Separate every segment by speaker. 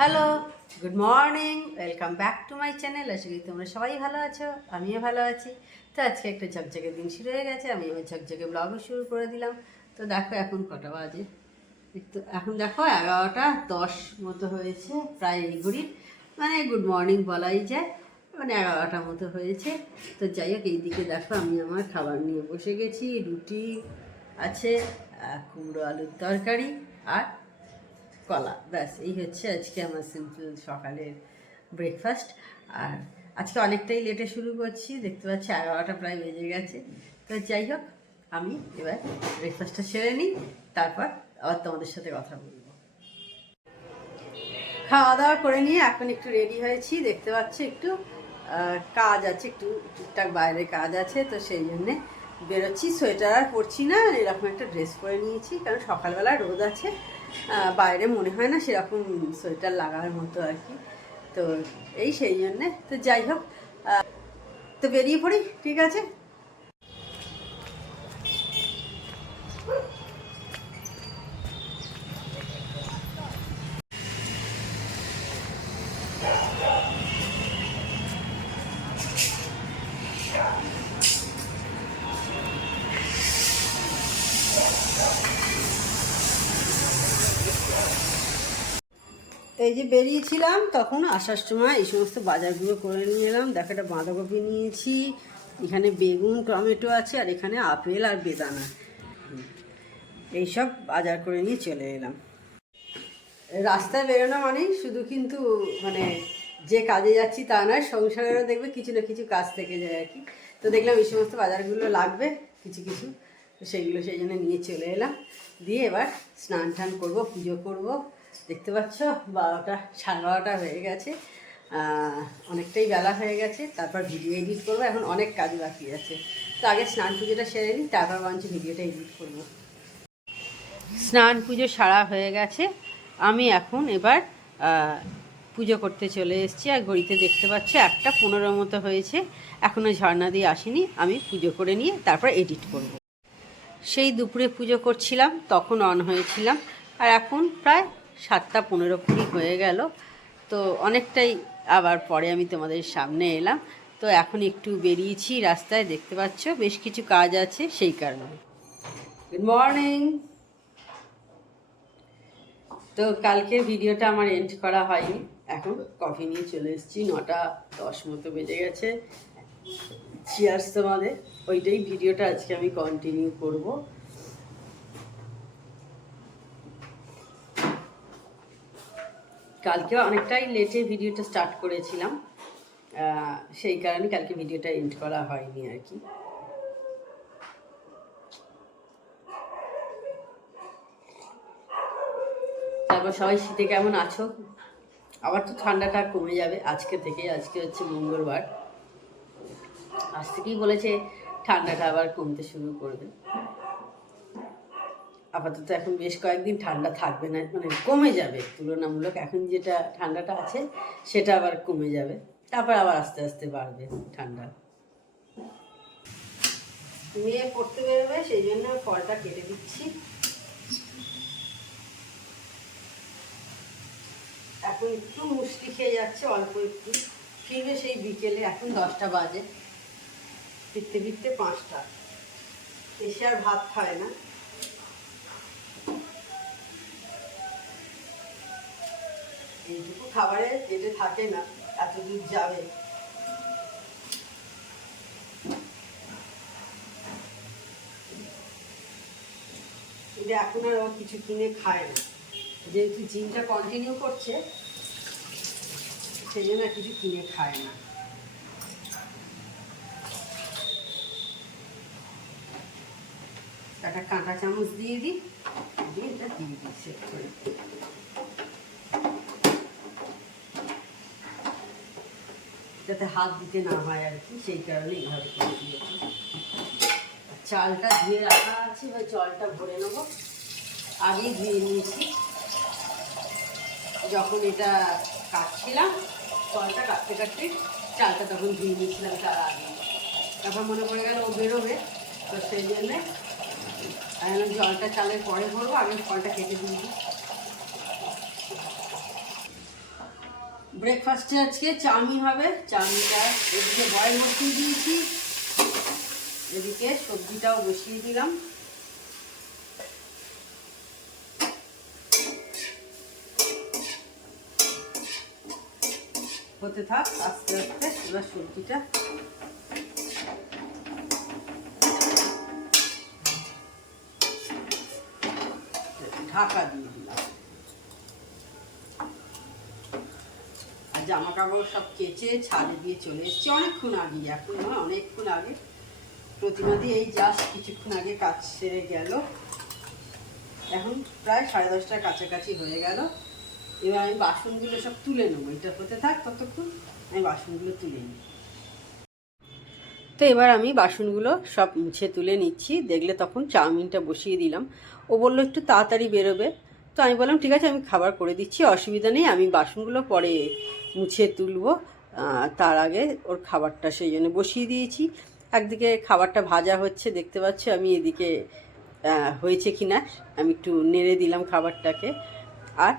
Speaker 1: Hello, good morning, welcome back to my channel, আশা করি তোমরা সবাই ভালো আছো, আমিও ভালো আছি। তো আজকে একটা ঝকঝকে দিন শুরু হয়ে গেছে, আমি আমার ঝকঝকে ব্লগও শুরু করে দিলাম। তো দেখো এখন কটা বাজে। একটু এখন দেখো এগারোটা দশ মতো হয়েছে, প্রায় এই ঘড়ির মানে গুড মর্নিং বলাই যায় মানে এগারোটা মতো হয়েছে। তো যাই হোক, এইদিকে দেখো আমি আমার খাবার নিয়ে বসে গেছি, রুটি আছে কুমড়ো আলুর তরকারি আর কলা। ব্যাস, এই হচ্ছে আজকে আমার সিম্পল সকালের ব্রেকফাস্ট আর আজকে অনেকটাই লেটে শুরু করছি, দেখতে পাচ্ছি এগারোটা প্রায় বেজে গেছে। তো যাই হোক, আমি এবার ব্রেকফাস্টটা সেরে নিই, তারপর আবার তোমাদের সাথে কথা বলব। খাওয়া দাওয়া করে নিয়ে এখন একটু রেডি হয়েছি, দেখতে পাচ্ছি একটু কাজ আছে, একটু টুকটাক বাইরে কাজ আছে, তো সেই জন্যে বেরোচ্ছি। সোয়েটার আর পরছি না এরকম একটা ড্রেস পরে নিয়েছি, কারণ সকালবেলা রোদ আছে। বাইরে মনে হয় না সেরকম সোয়েটার লাগার মতো আর কি। তো এই সেই জন্যে। তো যাই হোক তো বেরিয়ে পড়ি, ঠিক আছে? এই যে বেরিয়েছিলাম, তখন আসার সময় এই সমস্ত বাজারগুলো করে নিয়ে এলাম। দেখো একটা বাঁধাকপি নিয়েছি, এখানে বেগুন, টমেটো আছে, আর এখানে আপেল আর বেদানা। এইসব বাজার করে নিয়ে চলে এলাম। রাস্তায় বেরোনো মানেই শুধু কিন্তু মানে যে কাজে যাচ্ছি তা নয়, সংসারেরও দেখবে কিছু না কিছু কাজ থেকে যায় আর কি। তো দেখলাম এই সমস্ত বাজারগুলো লাগবে, কিছু কিছু। তো সেইগুলো সেই জন্য নিয়ে চলে এলাম। দিয়ে এবার স্নান টান করব, পুজো করব। দেখতে পাচ্ছ? বারোটা, সাড়ে বারোটা হয়ে গেছে। অনেকটাই বেলা হয়ে গেছে, তারপর ভিডিও এডিট করব। এখন অনেক কাজ বাকি আছে। তো আগে স্নান পুজোটা সেরে নিই, তারপর বরঞ্চ ভিডিওটা এডিট করব। স্নান পুজো সারা হয়ে গেছে। আমি এখন এবার পুজো করতে চলে এসেছি। আর ঘড়িতে দেখতে পাচ্ছি, একটা পনেরো মতো হয়েছে। এখনও ঝর্ণা দিয়ে আসেনি। আমি পুজো করে নিয়ে তারপর এডিট করব। সেই দুপুরে পুজো করছিলাম, তখন অন হয়েছিলাম। আর এখন প্রায় সাতটা পনেরো কুড়ি হয়ে গেল। তো অনেকটাই আবার পরে আমি তোমাদের সামনে এলাম। তো এখন একটু বেরিয়েছি রাস্তায়, দেখতে পাচ্ছ বেশ কিছু কাজ আছে সেই কারণে। গুড মর্নিং তো কালকের ভিডিওটা আমার এন্ড করা হয়নি। এখন কফি নিয়ে চলে এসেছি, নটা দশ মতো বেজে গেছে। চিয়ার্স তোমাদের। ওইটাই ভিডিওটা আজকে আমি কন্টিনিউ করব। কালকে অনেকটাই লেটে ভিডিওটা স্টার্ট করেছিলাম। সেই কারণে কালকে ভিডিওটা এন্ড করা হয়নি আর কি। তারপর সবাই শীতে কেমন আছো? আবার তো ঠান্ডাটা কমে যাবে আজকে থেকে আজকে হচ্ছে মঙ্গলবার। আজ থেকেই বলেছে ঠান্ডাটা আবার কমতে শুরু করবে আপাতত এখন বেশ কয়েকদিন ঠান্ডা থাকবে না মানে কমে যাবে। তুলনামূলক এখন যেটা ঠান্ডাটা আছে, সেটা আবার কমে যাবে। তারপর আবার আস্তে আস্তে বাড়বে ঠান্ডা। মেয়ে পড়তে বেরোবে, সেই জন্য ফলটা কেটে দিচ্ছি। এখন একটু মুষ্টি খেয়ে যাচ্ছে, অল্প একটু। ফিরবে সেই বিকেলে, এখন দশটা বাজে। ফিরতে ফিরতে পাঁচটা। এসে আর ভাত খায় না। এইটুকু খাবারে পেটে থাকে না এত দূর যাবে এখন আর ও কিছু কিনে খায় না। যেহেতু জিমটা কন্টিনিউ করছে সেই জন্য আর কিছু কিনে খায় না। একটা কাঁটা চামচ দিয়ে দিই, দিয়ে এটা দিয়ে দিই সেট করে। যাতে হাত দিতে না হয় আর কি, সেই কারণে এইভাবে করে দিয়েছি। চালটা ধুয়ে রাখা আছে, এবার জলটা ভরে নেব। আগেই ধুয়ে নিয়েছি। যখন এটা কাটছিলাম, জলটা কাটতে কাটতে চালটা তখন ধুয়ে নিয়েছিলাম তার আগে। তারপর মনে পড়ে গেল ও বেরোবে, তো সেই জন্যে জলটা চালের পরে ভরবো, আগে ফলটা কেটে দিয়ে ব্রেকফাস্টে আজকে চাউমিন হবে। চাউমিনটা এদিকে বয়েল বসিয়ে দিয়েছি। এদিকে সবজিটাও বসিয়ে দিলাম। হতে থাক, আস্তে আস্তে এবার সবজিটা। ঢাকা দিয়ে। কাপড় সব কেচে ছাদে দিয়ে চলে এসেছি। অনেকক্ষণ আগে, এখন নয়, অনেকক্ষণ আগে। প্রতিমাদি এই জাস্ট কিছুক্ষণ আগে কাজ সেরে গেল। এখন প্রায় সাড়ে দশটার কাছাকাছি হয়ে গেল। এবার আমি বাসনগুলো সব তুলে নেব। এটা হতে থাক ততক্ষণ আমি বাসনগুলো তুলে নিই। তো এবার আমি বাসনগুলো সব মুছে তুলে নিচ্ছি। দেখলে তখন চাউমিনটা বসিয়ে দিলাম। ও বলল, একটু তাড়াতাড়ি বেরোবে। তো আমি বললাম, ঠিক আছে, আমি খাবার করে দিচ্ছি, অসুবিধা নেই, আমি বাসনগুলো পরে মুছে তুলবো। তার আগে ওর খাবারটা সেই জন্য বসিয়ে দিয়েছি। একদিকে খাবারটা ভাজা হচ্ছে, দেখতে পাচ্ছ আমি এদিকে হয়েছে কি না আমি একটু নেড়ে দিলাম খাবারটাকে। আর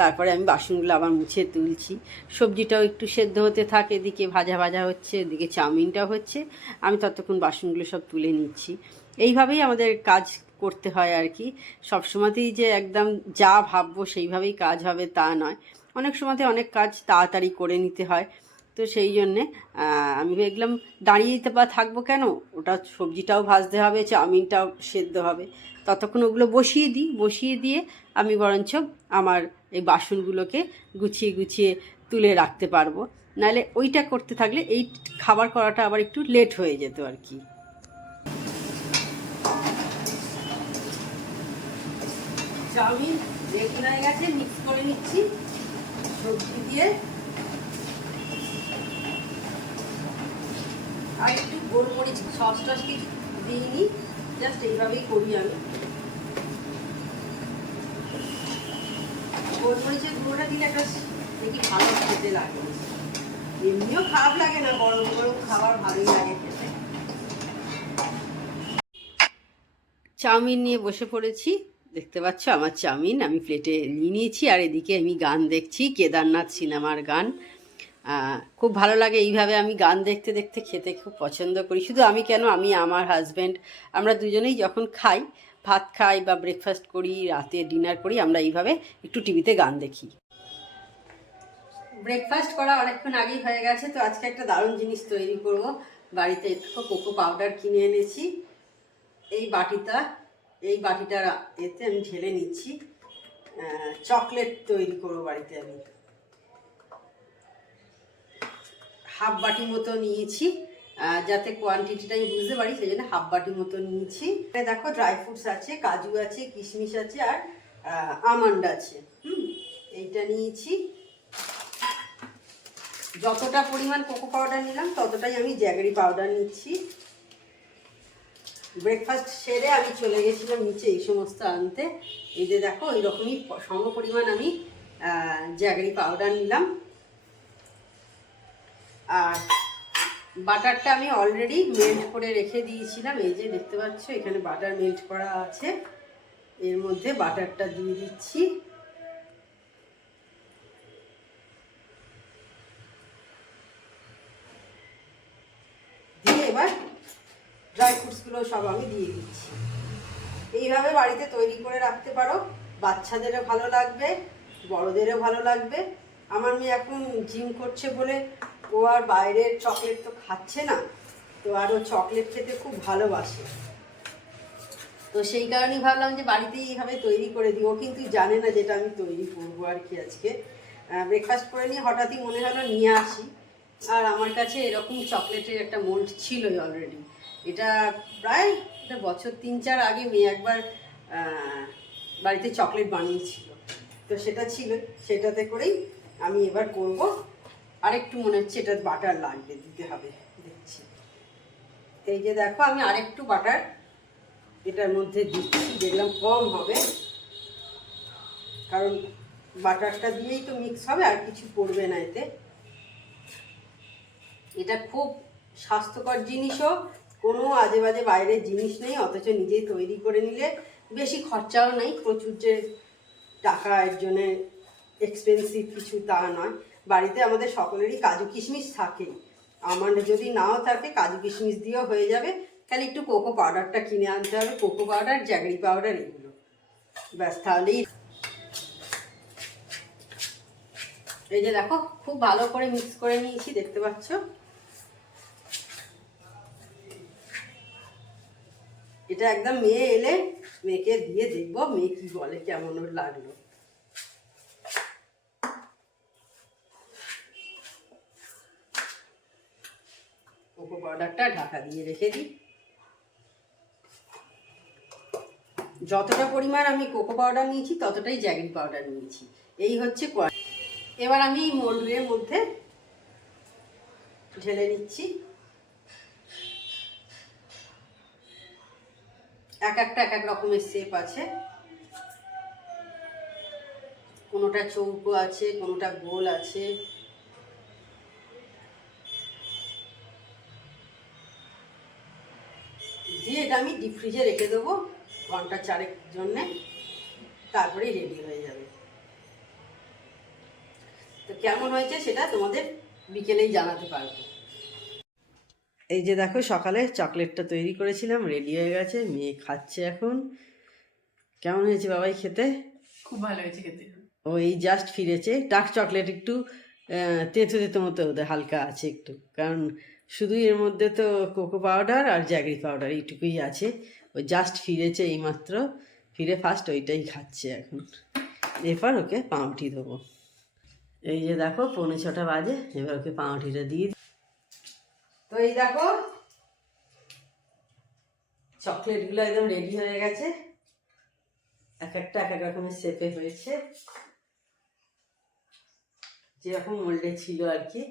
Speaker 1: তারপরে আমি বাসনগুলো আবার মুছে তুলছি। সবজিটাও একটু সেদ্ধ হতে থাকে, এদিকে ভাজা ভাজা হচ্ছে, এদিকে চাউমিনটাও হচ্ছে। আমি ততক্ষণ বাসনগুলো সব তুলে নিচ্ছি। এইভাবেই আমাদের কাজ করতে হয় আর কি। সবসময়তেই যে একদম যা ভাববো সেইভাবেই কাজ হবে তা নয়। অনেক সময়তে অনেক কাজ তাড়াতাড়ি করে নিতে হয়। তো সেই জন্যে আমি দেখলাম দাঁড়িয়ে দিতে বা থাকব কেন? ওটা সবজিটাও ভাজতে হবে, চাউমিনটাও সেদ্ধ হবে। ততক্ষণ ওগুলো বসিয়ে দিই। বসিয়ে দিয়ে আমি বরঞ্চ আমার এই বাসনগুলোকে গুছিয়ে গুছিয়ে তুলে রাখতে পারব। নাহলে ওইটা করতে থাকলে এই খাবার করাটা আবার একটু লেট হয়ে যেত আর কি। চাউমিন রেডি হয়ে গেছে মিক্স করে নিচ্ছি। সবজি দিয়ে। আর একটু গোলমরিচ সস টস কিছু দিইনি জাস্ট এইভাবেই করি আমি। গোলমরিচের গুঁড়োটা দিলে একটা দেখি ভালো খেতে লাগে। এমনিও খারাপ লাগে না, গরম গরম খাবার ভালোই লাগে খেতে। চাউমিন নিয়ে বসে পড়েছি। দেখতে পাচ্ছ? আমার চাউমিন আমি প্লেটে নিয়ে নিয়েছি, আর এদিকে আমি গান দেখছি, কেদারনাথ সিনেমার গান। খুব ভালো লাগে এইভাবে আমি গান দেখতে দেখতে, খেতে খুব পছন্দ করি। শুধু আমি কেন? আমি, আমার হাজব্যান্ড আমরা দুজনেই যখন খাই, ভাত খাই বা ব্রেকফাস্ট করি, রাতে ডিনার করি, আমরা এইভাবে একটু টিভিতে গান দেখি। ব্রেকফাস্ট করা অনেকক্ষণ আগেই হয়ে গেছে, তো আজকে একটা দারুণ জিনিস তৈরি করব। বাড়িতে একটু কোকো পাউডার কিনে এনেছি। এই বাটিটা এই বাটিটার এতে আমি ঢেলে নিচ্ছি চকলেট তৈরি করব বাড়িতে আমি। হাফ বাটি মতো নিয়েছি যাতে কোয়ান্টিটিটা আমি বুঝতে পারি, সেই জন্য হাফ বাটি মতো নিয়েছি। দেখো ড্রাই ফ্রুটস আছে, কাজু আছে, কিশমিশ আছে, আর আমন্ড আছে। হুম, এইটা নিয়েছি। যতটা পরিমাণ কোকো পাউডার নিলাম, ততটাই আমি জ্যাগরি পাউডার নিচ্ছি। ব্রেকফাস্ট সেরে আমি চলে গেছিলাম নিচে এই সমস্ত আনতে। এই যে দেখো ওই রকমই সম পরিমাণ আমি জ্যাগরি পাউডার নিলাম। আর বাটারটা আমি অলরেডি মেল্ট করে রেখে দিয়েছিলাম। এই যে দেখতে পাচ্ছ, এখানে বাটার মেল্ট করা আছে। এর মধ্যে বাটারটা দিয়ে দিচ্ছি। দিয়ে এবার ড্রাই ফ্রুটসগুলো সব আমি দিয়ে দিচ্ছি। এইভাবে বাড়িতে তৈরি করে রাখতে পারো। বাচ্চাদেরও ভালো লাগবে, বড়দেরও ভালো লাগবে। আমার মেয়ে এখন জিম করছে বলে ও আর বাইরের চকলেট তো খাচ্ছে না, তো আর ও চকলেট খেতে খুব ভালোবাসে। তো সেই কারণেই ভাবলাম যে বাড়িতেই এইভাবে তৈরি করে দিই। ও কিন্তু জানে না যেটা আমি তৈরি করব আর কি আজকে। ব্রেকফাস্ট করে নিয়ে হঠাৎই মনে হলো নিয়ে আসি। আর আমার কাছে এরকম চকলেটের একটা মোল্ড ছিলই অলরেডি এটা প্রায় এটা বছর তিন, চার আগে মেয়ে একবার বাড়িতে চকলেট বানিয়েছিল। তো সেটা ছিল, সেটাতে করেই আমি এবার করব। আরেকটু মনে হচ্ছে এটা বাটার লাগবে, দিতে হবে, দেখছি। এই যে দেখো, আমি আরেকটু বাটার এটার মধ্যে দিচ্ছি, দেখলাম কম হবে। কারণ বাটারটা দিয়েই তো মিক্স হবে, আর কিছু পড়বে না এতে। এটা খুব স্বাস্থ্যকর জিনিসও কোনো আজে বাজে বাইরের জিনিস নেই, অথচ নিজেই তৈরি করে নিলে বেশি খরচাও নেই, প্রচুর যে টাকা এর জন্যে এক্সপেন্সিভ কিছু তা নয়। বাড়িতে আমাদের সকলেরই কাজু কিশমিশ থাকে। আমার যদি নাও থাকে, কাজু কিশমিশ দিয়েও হয়ে যাবে। খালি একটু কোকো পাউডারটা কিনে আনতে হবে। কোকো পাউডার জ্যাগরি পাউডার এগুলো। ব্যাস, তাহলেই এই যে দেখো, খুব ভালো করে মিক্স করে নিয়েছি, দেখতে পাচ্ছ? এটা একদম মেয়ে এলে মেয়েকে দিয়ে দেখব, মেয়ে কি বলে, কেমন ওর লাগল। কোকো পাউডারটা ঢাকা দিয়ে রেখে দিই। যতটা পরিমাণ আমি কোকো পাউডার নিয়েছি, ততটাই জ্যাগরি পাউডার নিয়েছি। এই হচ্ছে এবার আমি এই মোল্ডের মধ্যে ঢেলে নিচ্ছি। এক একটা এক এক রকমের শেপ আছে। কোনোটা চৌকো আছে, কোনোটা গোল আছে। দিয়ে এটা আমি ডিপ ফ্রিজে রেখে দেবো ঘণ্টা চারেক জন্যে তারপরে রেডি হয়ে যাবে। তো কেমন হয়েছে সেটা তোমাদের বিকেলেই জানাতে পারব। এই যে দেখো সকালে চকলেটটা তৈরি করেছিলাম রেডি হয়ে গেছে মেয়ে খাচ্ছে এখন। কেমন হয়েছে বাবাই খেতে?
Speaker 2: খুব ভালো হয়েছে খেতে।
Speaker 1: ও এই জাস্ট ফিরেছে। ডার্ক চকলেট একটু তেতো তেতো মতো ওদের হালকা আছে একটু। কারণ শুধু এর মধ্যে তো কোকো পাউডার আর জ্যাগরি পাউডার এইটুকুই আছে। ও জাস্ট ফিরেছে এইমাত্র। ফিরে ফার্স্ট ওইটাই খাচ্ছে এখন। এরপর ওকে পাউরুটি দেবো। এই যে দেখো পৌনে ছটা বাজে এবার ওকে পাউরুটিটা দিয়ে। তো এই দেখো, চকলেটগুলো একদম রেডি হয়ে গেছে। এক একটা এক এক রকমের শেপে হয়েছে। যেরকম মোল্ডে ছিল আর কি।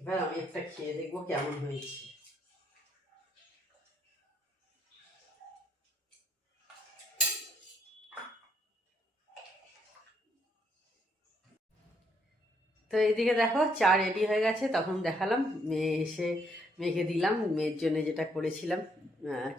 Speaker 1: এবার আমি একটা খেয়ে দেখব কেমন হয়েছে। তো এদিকে দেখো, চা রেডি হয়ে গেছে। তখন দেখালাম, মেয়ে এসে মেয়েকে দিলাম। মেয়ের জন্য যেটা করেছিলাম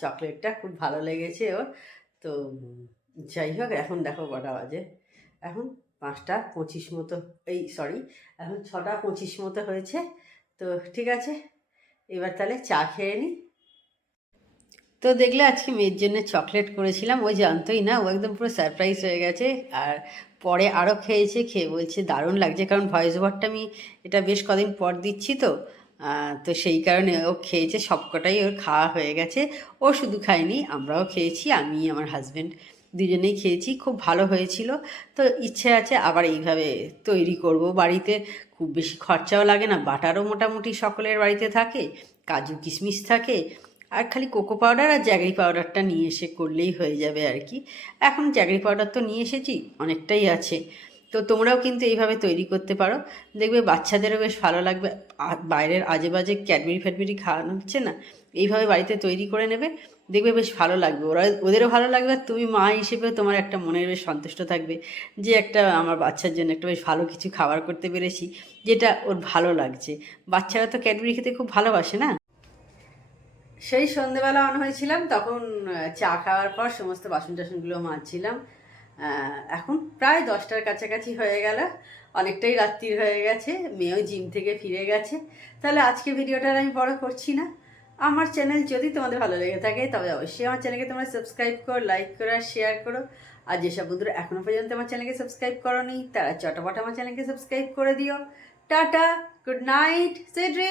Speaker 1: চকলেটটা খুব ভালো লেগেছে ওর। তো যাই হোক, এখন দেখো কটা বাজে। এখন পাঁচটা পঁচিশ মতো, এই সরি এখন ছটা পঁচিশ মতো হয়েছে। তো ঠিক আছে, এবার তাহলে চা খেয়ে নিই তো দেখলে আজকে মেয়ের জন্য চকলেট করেছিলাম। ও জানতোই না, ও একদম পুরো সারপ্রাইজ হয়ে গেছে। আর পরে আরও খেয়েছে, খেয়ে বলছে দারুণ লাগছে, কারণ ভয়েস ওভারটা আমি এটা বেশ কদিন পর দিচ্ছি তো। তো সেই কারণে ও খেয়েছে, সবকটাই ওর খাওয়া হয়ে গেছে। ও শুধু খায়নি, আমরাও খেয়েছি, আমি, আমার হাজব্যান্ড দুজনেই খেয়েছি, খুব ভালো হয়েছিল। তো ইচ্ছে আছে আবার এইভাবে তৈরি করব বাড়িতে। খুব বেশি খরচাও লাগে না, বাটারও মোটামুটি সকলের বাড়িতে থাকে, কাজু কিশমিশ থাকে আর খালি কোকো পাউডার আর জ্যাগরি পাউডারটা নিয়ে এসে করলেই হয়ে যাবে আর কি। এখন জ্যাগরি পাউডার তো নিয়ে এসেছি, অনেকটাই আছে। তো তোমরাও কিন্তু এইভাবে তৈরি করতে পারো। দেখবে বাচ্চাদেরও বেশ ভালো লাগবে। বাইরের আজে বাজে ক্যাডবেরি ফ্যাডবেরি খাওয়ানো হচ্ছে না, এইভাবে বাড়িতে তৈরি করে নেবে, দেখবে বেশ ভালো লাগবে। ওরা, ওদেরও ভালো লাগবে আর তুমি মা হিসেবে তোমার একটা মনের বেশ সন্তুষ্ট থাকবে যে একটা আমার বাচ্চার জন্য একটা বেশ ভালো কিছু খাবার করতে পেরেছি, যেটা ওর ভালো লাগছে। বাচ্চারা তো ক্যাডবেরি খেতে খুব ভালোবাসে না? সেই সন্ধেবেলা অন হয়েছিলাম, তখন চা খাওয়ার পর সমস্ত বাসন টাসনগুলো মাজছিলাম এখন প্রায় দশটার কাছাকাছি হয়ে গেল, অনেকটাই রাত্রির হয়ে গেছে, মেয়েও জিম থেকে ফিরে গেছে। তাহলে আজকে ভিডিওটা আমি বড় করছি না। আমার চ্যানেল যদি তোমাদের ভালো লেগে থাকে, তবে অবশ্যই আমার চ্যানেলকে তোমরা সাবস্ক্রাইব করো লাইক করো আর শেয়ার করো। আর যেসব বন্ধুরা এখনও পর্যন্ত আমার চ্যানেলকে সাবস্ক্রাইব করো নি তারা চটপট আমার চ্যানেলকে সাবস্ক্রাইব করে দিও। Tata good night sweet dream